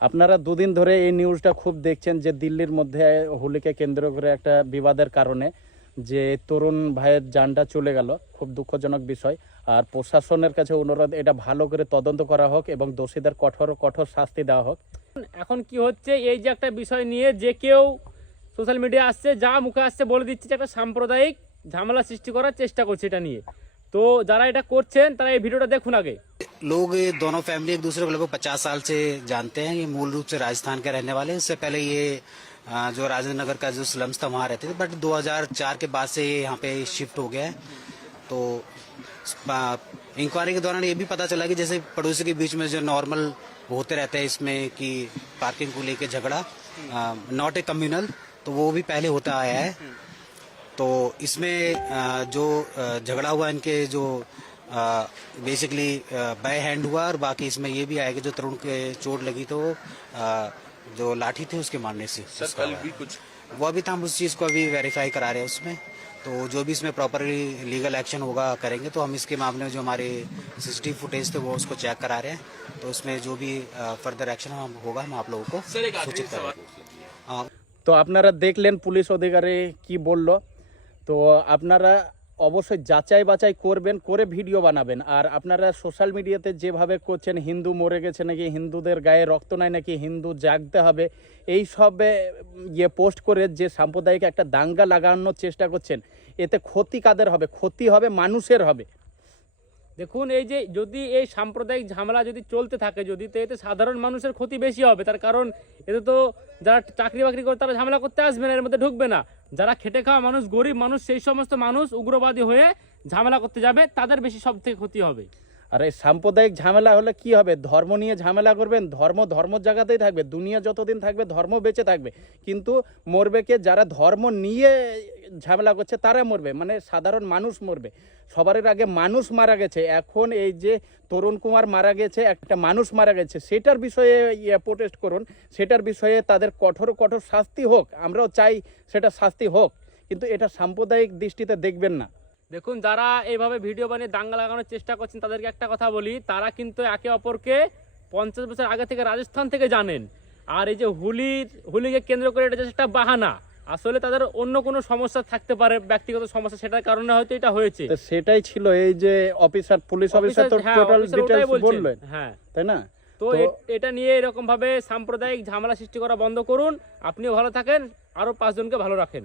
আপনারা দুদিন ধরে এই নিউজটা খুব দেখছেন যে দিল্লির মধ্যে হোলিকে কেন্দ্র করে একটা বিবাদের কারণে যে তরুণ ভাইয়ের জানটা চলে গেল, খুব দুঃখজনক বিষয়। আর প্রশাসনের কাছে অনুরোধ, এটা ভালো করে তদন্ত করা হোক এবং দোষীদের কঠোর কঠোর শাস্তি দেওয়া হোক। এখন কি হচ্ছে, এই যে একটা বিষয় নিয়ে যে কেউ সোশ্যাল মিডিয়া আসছে, যা মুখে আসছে বলে দিচ্ছে যে একটা সাম্প্রদায়িক ঝামেলা সৃষ্টি করার চেষ্টা করছে এটা নিয়ে। তো যারা এটা করছেন তারা এই ভিডিওটা দেখুন আগে। लोग ये दोनों फैमिली एक दूसरे को लगभग 50 साल से जानते हैं। ये मूल रूप से राजस्थान के रहने वाले हैं। इससे पहले ये जो राजेंद्र नगर का जो स्लम्स था वहाँ रहते थे, बट 2004 के बाद से ये यहाँ पे शिफ्ट हो गया है। तो इंक्वायरी के दौरान ये भी पता चला कि जैसे पड़ोसी के बीच में जो नॉर्मल होते रहते हैं इसमें कि पार्किंग को लेके झगड़ा, नॉट ए कम्युनल, तो वो भी पहले होता आया है। तो इसमें जो झगड़ा हुआ इनके जो बेसिकली बाय हैंड हुआ, और बाकी इसमें ये भी आया कि जो तरुण के चोट लगी तो जो लाठी थी उसके मारने से कल भी कुछ वो अभी तो हम उस चीज़ को अभी वेरीफाई करा रहे हैं उसमें। तो जो भी इसमें प्रॉपरली लीगल एक्शन होगा करेंगे। तो हम इसके मामले में जो हमारे सीसीटीवी फुटेज थे वो उसको चेक करा रहे हैं। तो उसमें जो भी फर्दर एक्शन होगा हम आप लोगों को सूचित करेंगे। তো আপনারা দেখলেন পুলিশ অধিকারী কি বলল। তো আপনারা অবশ্যই যাচাই বাছাই করবেন, করে ভিডিও বানাবেন। আর আপনারা সোশ্যাল মিডিয়াতে যেভাবে করছেন, হিন্দু মরে গেছে নাকি, হিন্দুদের গায়ে রক্ত নাই নাকি, হিন্দু জাগতে হবে, এই সব পোস্ট করে যে সাম্প্রদায়িক একটা দাঙ্গা লাগানোর চেষ্টা করছেন, এতে ক্ষতি কাদের হবে? ক্ষতি হবে মানুষের হবে। দেখুন, এই যে যদি এই সাম্প্রদায়িক ঝামেলা যদি চলতে থাকে, যদি তো এতে সাধারণ মানুষের ক্ষতি বেশি হবে। তার কারণ এতে তো যারা চাকরি বাকরি করে তারা ঝামেলা করতে আসবে না, এর মধ্যে ঢুকবে না। যারা খেটে খাওয়া মানুষ, গরিব মানুষ, সেই সমস্ত মানুষ উগ্রবাদী হয়ে ঝামেলা করতে যাবে, তাদের বেশি সব থেকে ক্ষতি হবে। আর এই সাম্প্রদায়িক ঝামেলা হলে কি হবে? ধর্ম নিয়ে ঝামেলা করবেন, ধর্ম জায়গাতেই থাকবে, দুনিয়া যতদিন থাকবে ধর্ম বেঁচে থাকবে। কিন্তু মরবে কে? যারা ধর্ম নিয়ে ঝামেলা করছে তারা মরবে, মানে সাধারণ মানুষ মরবে। সবার আগে মানুষ মারা গেছে, এখন এই যে তরুণ কুমার মারা গেছে, একটা মানুষ মারা গেছে, সেটার বিষয়ে প্রোটেস্ট করুন, সেটার বিষয়ে তাদের কঠোর কঠোর শাস্তি হোক। আমরাও চাই সেটা শাস্তি হোক, কিন্তু এটা সাম্প্রদায়িক দৃষ্টিতে দেখবেন না। দেখুন, যারা এইভাবে ভিডিও বানিয়ে দাঙ্গা লাগানোর চেষ্টা করছেন তাদেরকে একটা কথা বলি, তারা কিন্তু একে অপরকে 50 বছর আগে থেকে রাজস্থান থেকে জানেন। আর এই যে হোলিকে কেন্দ্র করে এটা একটা বাহানা, আসলে তাদের অন্য কোনো সমস্যা থাকতে পারে, ব্যক্তিগত সমস্যা, সেটার কারণে হয়তো এটা হয়েছে। সেটাই ছিল, এই যে অফিসার, পুলিশ অফিসার তো টোটাল ডিটেইলস বললেন, হ্যাঁ, তাই না? তো এটা নিয়ে এরকম ভাবে সাম্প্রদায়িক ঝামেলা সৃষ্টি করা বন্ধ করুন। আপনিও ভালো থাকেন, আরো 5 জনকে ভালো রাখেন।